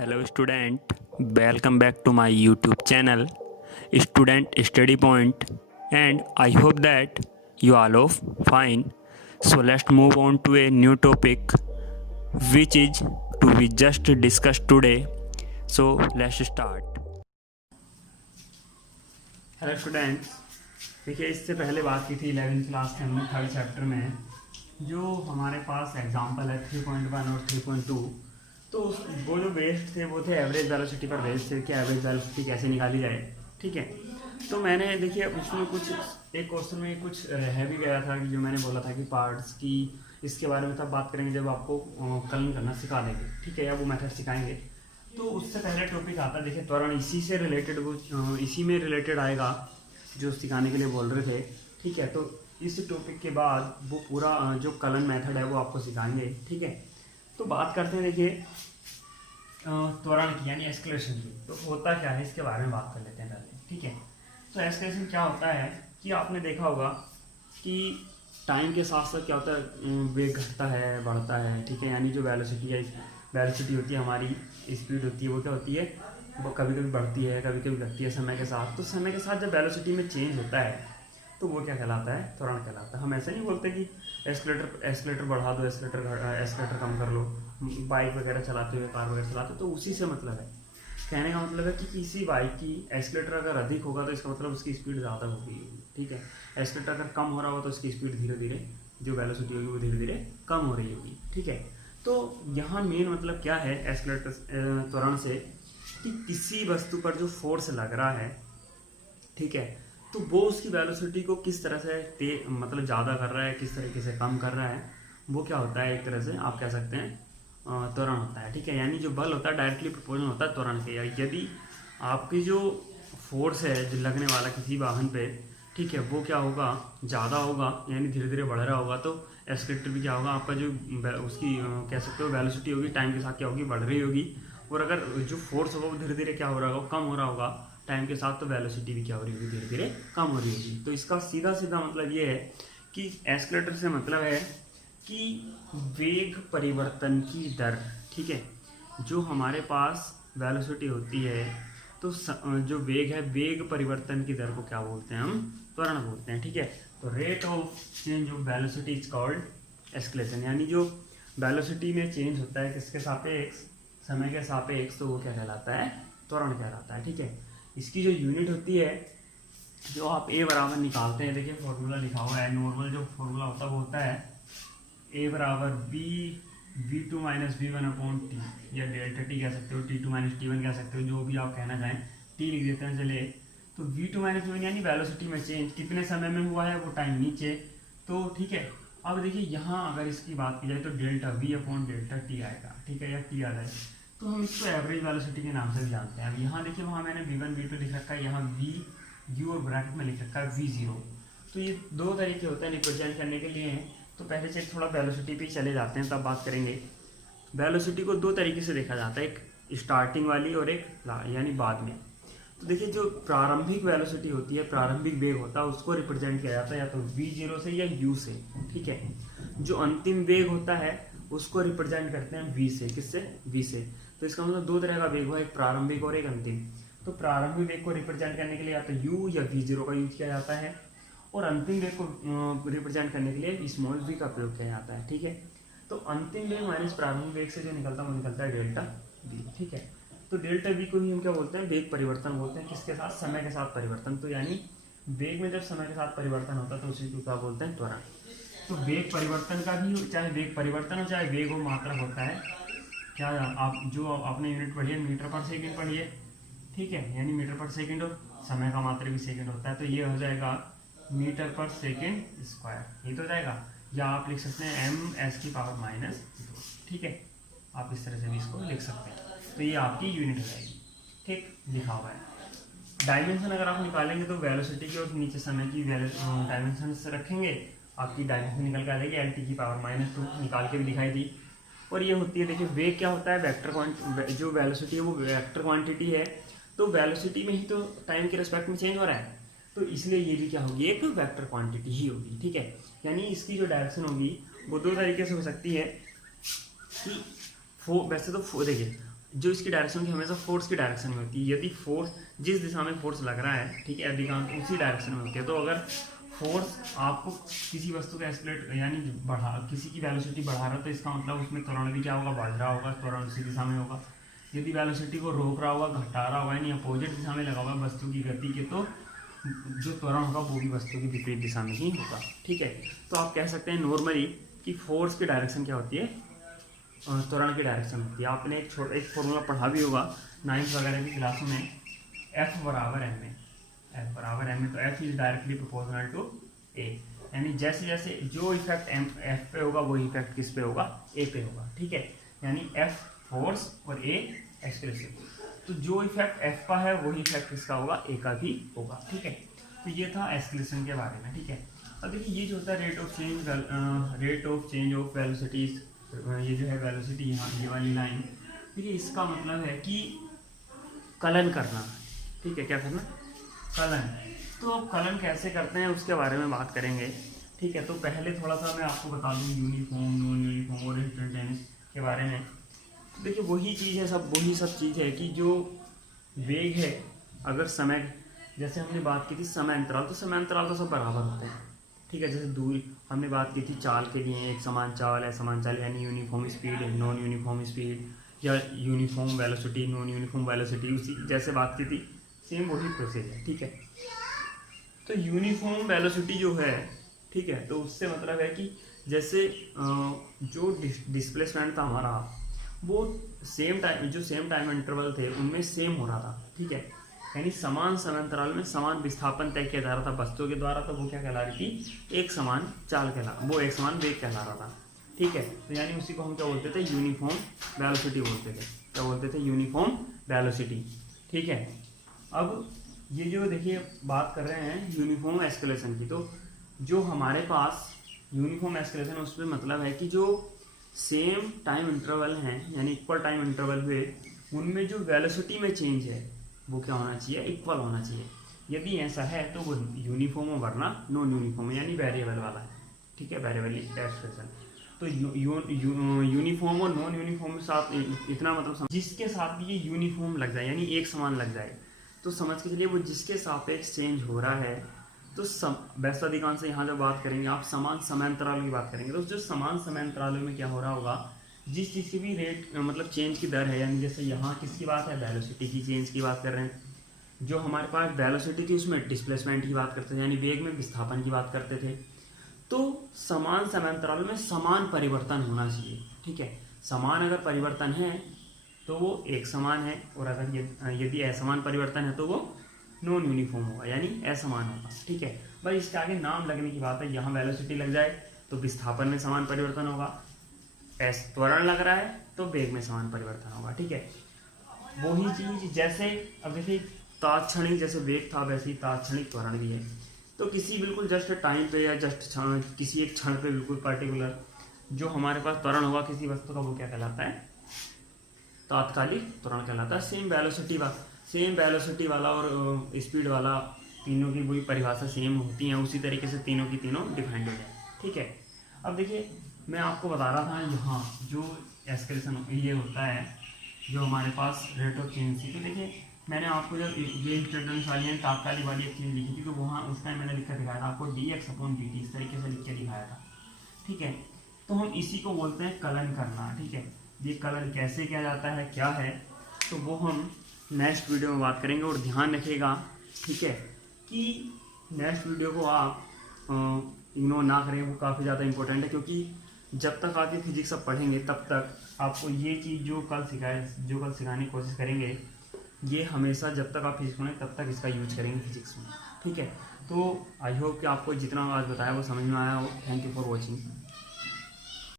Hello student, welcome back to my YouTube channel Student Study Point, and I hope that you all are fine. So let's move on to a new topic which is to be just discussed today. So let's start. Hello students, देखिए इससे पहले बात की थी 11th class के हमने third chapter में जो हमारे पास एग्जांपल है 3.1 और 3.2। तो वो जो बेस्ड थे वो थे एवरेज वेलोसिटी पर बेस्ड थे कि एवरेज वेलोसिटी कैसे निकाली जाए। ठीक है, तो मैंने देखिए उसमें कुछ एक क्वेश्चन में कुछ रह भी गया था कि जो मैंने बोला था कि पार्ट्स की इसके बारे में तब बात करेंगे जब आपको कलन करना सिखा देंगे। ठीक है, या वो मेथड सिखाएंगे। तो उससे पहले टॉपिक आता है देखिए त्वरण, इसी से रिलेटेड वो इसी में रिलेटेड आएगा जो सिखाने के लिए बोल रहे थे। ठीक है, तो इस टॉपिक के बाद वो पूरा जो कलन मेथड है वो आपको सिखाएंगे। ठीक है, तो बात करते हैं देखिए त्वरण की यानी एस्केलेशन की। तो होता क्या है इसके बारे में बात कर लेते हैं पहले। ठीक है, तो एस्केलेशन क्या होता है कि आपने देखा होगा कि टाइम के साथ साथ क्या होता है, वेग घटता है बढ़ता है। ठीक है, यानी जो वेलोसिटी होती है हमारी, स्पीड होती है, वो क्या होती है, वो कभी कभी बढ़ती है कभी कभी घटती है समय के साथ। तो समय के साथ जब वेलोसिटी में चेंज होता है तो वो क्या कहलाता है, त्वरण कहलाता है। हम ऐसे नहीं बोलते कि एस्केलेटर बढ़ा दो, एस्केलेटर कम कर लो, बाइक वगैरह चलाते हुए, कार वगैरह चलाते, तो उसी से मतलब है। कहने का मतलब है कि किसी बाइक की एस्केलेटर अगर अधिक होगा तो इसका मतलब उसकी स्पीड ज़्यादा होगी। ठीक है, एस्केलेटर अगर कम हो रहा होगा तो उसकी स्पीड धीरे धीरे, जो वेलोसिटी होगी वो धीरे धीरे कम हो रही होगी। ठीक है, तो यहाँ मेन मतलब क्या है एस्केलेटर त्वरण से, कि किसी वस्तु पर जो फोर्स लग रहा है, ठीक है, तो वो उसकी वेलोसिटी को किस तरह से मतलब ज़्यादा कर रहा है, किस तरीके से कम कर रहा है, वो क्या होता है, एक तरह से आप कह सकते हैं त्वरण होता है। ठीक है, यानी जो बल होता है डायरेक्टली प्रोपोर्शनल होता है त्वरण के। यदि आपकी जो फोर्स है जो लगने वाला किसी वाहन पे, ठीक है, वो क्या होगा, ज़्यादा होगा, यानी धीरे धीरे बढ़ रहा होगा, तो एस्केलेटर भी क्या होगा, आपका जो उसकी कह सकते हो वेलोसिटी होगी टाइम के साथ क्या होगी, बढ़ रही होगी। और अगर जो फोर्स होगा वो धीरे धीरे क्या हो रहा होगा, कम हो रहा होगा टाइम के साथ, तो वेलोसिटी भी क्या हो रही होगी, धीरे धीरे कम हो रही होगी। तो इसका सीधा सीधा मतलब ये है कि एस्केलेटर से मतलब है कि वेग परिवर्तन की दर। ठीक है, जो हमारे पास वेलोसिटी होती है तो जो वेग है, वेग परिवर्तन की दर को क्या बोलते हैं, हम त्वरण बोलते हैं। ठीक है, तो rate of change of velocity is called escalation, यानी जो वेलोसिटी में चेंज होता है किसके सापेक्ष, समय के सापेक्ष, तो वो क्या कहलाता है, त्वरण कहलाता है। ठीक है, इसकी जो यूनिट होती है, जो आप ए बराबर निकालते हैं, देखिए फॉर्मूला लिखा हुआ है, नॉर्मल जो फॉर्मूला होता है वो होता है ए बराबर v2 minus v1 upon T, या डेल्टा टी कह सकते हो, t2 माइनस t1 कह सकते हो, जो भी आप कहना चाहें, टी लिख देते हैं चलिए। तो v2 माइनस v1 यानी वेलोसिटी में चेंज कितने समय में हुआ है, वो टाइम नीचे। तो ठीक है, अब देखिए यहाँ अगर इसकी बात की जाए तो delta v upon delta T आएगा। ठीक है, या टी आ जाए, तो हम इसको एवरेज वेलोसिटी के नाम से भी जानते हैं। अब यहाँ देखिए वहाँ मैंने v1 v2 लिख रखा है, यहाँ v u और ब्रैकेट में लिख रखा है v0। तो ये दो तरीके होते हैं रिप्रेजेंट करने के लिए। तो पहले से थोड़ा वेलोसिटी पे चले जाते हैं, तब बात करेंगे। वेलोसिटी को दो तरीके से देखा जाता है, एक स्टार्टिंग वाली और एक यानी बाद में। तो देखिए जो प्रारंभिक वेलोसिटी होती है, प्रारंभिक वेग होता है, उसको रिप्रेजेंट किया जाता है या तो v0 से या u से। ठीक है, जो अंतिम वेग होता है उसको रिप्रेजेंट करते हैं v से। किससे, v से। तो इसका मतलब दो तरह का वेग हुआ, एक प्रारंभिक और एक अंतिम। तो प्रारंभिक वेग को रिप्रेजेंट करने के लिए या तो u या v0 का यूज किया जाता है, और अंतिम वेग को रिप्रेजेंट करने के लिए स्मॉल v का प्रयोग किया जाता है। ठीक है, तो अंतिम वेग माइनस प्रारंभिक वेग से जो निकलता है वो निकलता है डेल्टा v। ठीक है, तो डेल्टा v को ही हम क्या बोलते हैं, वेग परिवर्तन बोलते हैं। किसके साथ, समय के साथ परिवर्तन। तो यानी वेग में जब समय के साथ परिवर्तन होता है तो उसी को क्या बोलते हैं, त्वरण। तो वेग परिवर्तन का भी, चाहे वेग परिवर्तन हो चाहे वेग हो, मात्रा होता है क्या, आप जो आपने यूनिट पढ़ी है मीटर पर सेकेंड पढ़ी है। ठीक है, यानी मीटर पर सेकेंड, और समय का मात्रा भी सेकेंड होता है, तो ये हो जाएगा मीटर पर सेकेंड स्क्वायर, ये तो हो जाएगा। या आप लिख सकते हैं एम एस की पावर माइनस 2। ठीक है, आप इस तरह से भी इसको लिख सकते हैं, तो ये आपकी यूनिट हो जाएगी। ठीक, लिखा हुआ है। डायमेंशन अगर आप निकालेंगे तो वेलोसिटी की और नीचे समय की डायमेंशन से रखेंगे, आपकी डायमेंशन निकल के आ जाएगी, एल टी की पावर माइनस 2 निकाल के भी दिखाई दी। और ये होती है, देखिए वेग क्या होता है, वेक्टर जो वेलोसिटी है वो वेक्टर क्वांटिटी है। तो वेलोसिटी में ही तो टाइम के रिस्पेक्ट में चेंज हो रहा है, तो इसलिए ये भी क्या होगी, एक वेक्टर क्वांटिटी ही होगी। ठीक है, यानी इसकी जो डायरेक्शन होगी वो दो तरीके से हो सकती है कि वैसे तो देखिए जो इसकी डायरेक्शन की हमेशा फोर्स की डायरेक्शन में होती है। यदि फोर्स जिस दिशा में फोर्स लग रहा है, ठीक है, अधिकांश उसी डायरेक्शन में होती है। तो अगर फोर्स आपको किसी वस्तु का एक्सलेट यानी किसी की वेलोसिटी बढ़ा रहा है, तो इसका मतलब उसमें त्वरण भी क्या होगा, बढ़ रहा होगा, त्वरण उसी दिशा में होगा। यदि वेलोसिटी को रोक रहा होगा, घटा रहा होगा, यानी अपोजिट दिशा में लगा होगा वस्तु की गति के, तो जो त्वरण होगा वो भी वस्तु की विपरीत दिशा में ही होगा, ठीक है। तो आप कह सकते हैं नॉर्मली कि फोर्स की डायरेक्शन क्या होती है, त्वरण की डायरेक्शन होती है। आपने एक फॉर्मूला पढ़ा भी होगा 9th वगैरह की क्लासों में, F बराबर m में, F बराबर m में, तो F is directly proportional to A, यानी जैसे जैसे जो इफेक्ट F पे होगा वही इफेक्ट किस पे होगा, A पे होगा, ठीक है। यानी F फोर्स और A एक्सप्रेशन, तो जो इफेक्ट F का है वही इफेक्ट किसका होगा, A का भी होगा, ठीक है। तो ये था एक्सप्रेशन के बारे में, ठीक है। अब देखिए ये जो होता है rate of change of velocities, ये जो है वेलोसिटी यहाँ ये वाली लाइन, देखिए इसका मतलब है कि कलन करना, ठीक है, क्या करना, कलन। तो अब कलन कैसे करते हैं उसके बारे में बात करेंगे, ठीक है। तो पहले थोड़ा सा मैं आपको बता दूँ यूनिफॉर्म, नॉन यूनिफॉर्म और इंस्टेंटेनियस के बारे में। देखिए वही चीज़ है, वही सब चीज़ है कि जो वेग है, अगर समय, जैसे हमने बात की थी समय अंतराल, तो समय अंतराल तो सब बराबर होते हैं, ठीक है। जैसे दूरी हमने बात की थी चाल के लिए, एक समान चाल है, समान चाल यानी uniform speed, non uniform speed, या uniform velocity, non uniform velocity, उसी जैसे बात की थी, सेम वही प्रोसेस है, ठीक है। तो यूनिफॉर्म वेलोसिटी जो है, ठीक है, तो उससे मतलब है कि जैसे जो डिस्प्लेसमेंट था हमारा, वो सेम टाइम इंटरवल थे उनमें सेम हो रहा था, ठीक है। यानी समान समय अंतराल में समान विस्थापन तय किया जा रहा था वस्तुओं के द्वारा, तो वो क्या कहला रही थी, एक समान चाल वो एक समान वेग कहला रहा था, ठीक है। तो यानी उसी को हम क्या बोलते थे, यूनिफॉर्म वेलोसिटी बोलते थे, क्या बोलते थे, यूनिफॉर्म वेलोसिटी, ठीक है। अब ये जो देखिए बात कर रहे हैं यूनिफॉर्म एस्केलेशन की, तो जो हमारे पास यूनिफॉर्म एस्केलेशन उसमें मतलब है कि जो सेम टाइम इंटरवल हैं, यानी इक्वल टाइम इंटरवल हुए, उनमें जो वेलोसिटी में चेंज है वो क्या होना चाहिए, इक्वल होना चाहिए। यदि ऐसा है तो वो यूनिफॉर्म हो, वरना नॉन यूनिफॉर्म यानी वेरिएबल वाला है, ठीक है, वेरिएबल एक्सप्रेशन। तो यूनिफॉर्म और नॉन यूनिफॉर्म के साथ इतना मतलब जिसके साथ भी ये यूनिफॉर्म लग जाए यानी एक समान लग जाए, तो समझ के चलिए वो जिसके सापेक्ष चेंज हो रहा है, तो वैसे अधिकांश यहाँ जब बात करेंगे आप समान समय अंतराल की बात करेंगे, तो जो समान समय अंतरालों में क्या हो रहा होगा, जिस चीज़ की भी रेट मतलब चेंज की दर है, यानी जैसे यहाँ किसकी बात है, वेलोसिटी की चेंज की बात कर रहे हैं, जो हमारे पास वेलोसिटी थी उसमें डिस्प्लेसमेंट की बात करते थे, यानी वेग में विस्थापन की बात करते थे। तो समान समय अंतराल में समान परिवर्तन होना चाहिए, ठीक है। समान अगर परिवर्तन है तो वो एक समान है, और अगर यदि असमान परिवर्तन है तो वो नॉन यूनिफॉर्म होगा, यानी असमान होगा, ठीक है। भाई इसके आगे नाम लगने की बात है, यहाँ वेलोसिटी लग जाए तो विस्थापन में समान परिवर्तन होगा, त्वरण लग रहा है तो वेग में समान परिवर्तन होगा, ठीक है। वही चीज जैसे अब देखिए तात्क्षणिक जैसे वेग था वैसे ही तात्क्षणिक त्वरण भी है। तो किसी बिल्कुल जस्ट टाइम पे या जस्ट किसी एक क्षण पे बिल्कुल पर्टिकुलर जो हमारे पास त्वरण होगा किसी वस्तु का, वो क्या कहलाता है, तात्कालिक त्वरण कहलाता है। सेम वेलोसिटी वाला और स्पीड वाला, तीनों की वही परिभाषा सेम होती है, उसी तरीके से तीनों की तीनों डिफाइंड हो जाए, ठीक है। अब देखिए मैं आपको बता रहा था यहाँ जो एक्सप्रेशन ये होता है जो हमारे पास रेट ऑफ चेंज थी, तो देखिए मैंने आपको जब ये इंस्टेंटेनियस वाली तात्कालिक वाली एक चीज़ लिखी थी, तो वहाँ उस टाइम मैंने लिख कर दिखाया था आपको dx/dt, इस तरीके से लिख के दिखाया था, ठीक है। तो हम इसी को बोलते हैं कलन करना, ठीक है। ये कलन कैसे किया जाता है, क्या है, तो वो हम नेक्स्ट वीडियो में बात करेंगे। और ध्यान रखिएगा, ठीक है, कि नेक्स्ट वीडियो को आप इग्नोर ना करें, वो काफ़ी ज़्यादा इंपॉर्टेंट है, क्योंकि जब तक आप ये फिजिक्स सब पढ़ेंगे तब तक आपको ये चीज़ जो कल सिखाने की कोशिश करेंगे, ये हमेशा जब तक आप फिजिक्स पढ़ें तब तक इसका यूज करेंगे फिजिक्स में, ठीक है। तो आई होप कि आपको जितना आज बताया वो समझ में आया हो। Thank you for watching.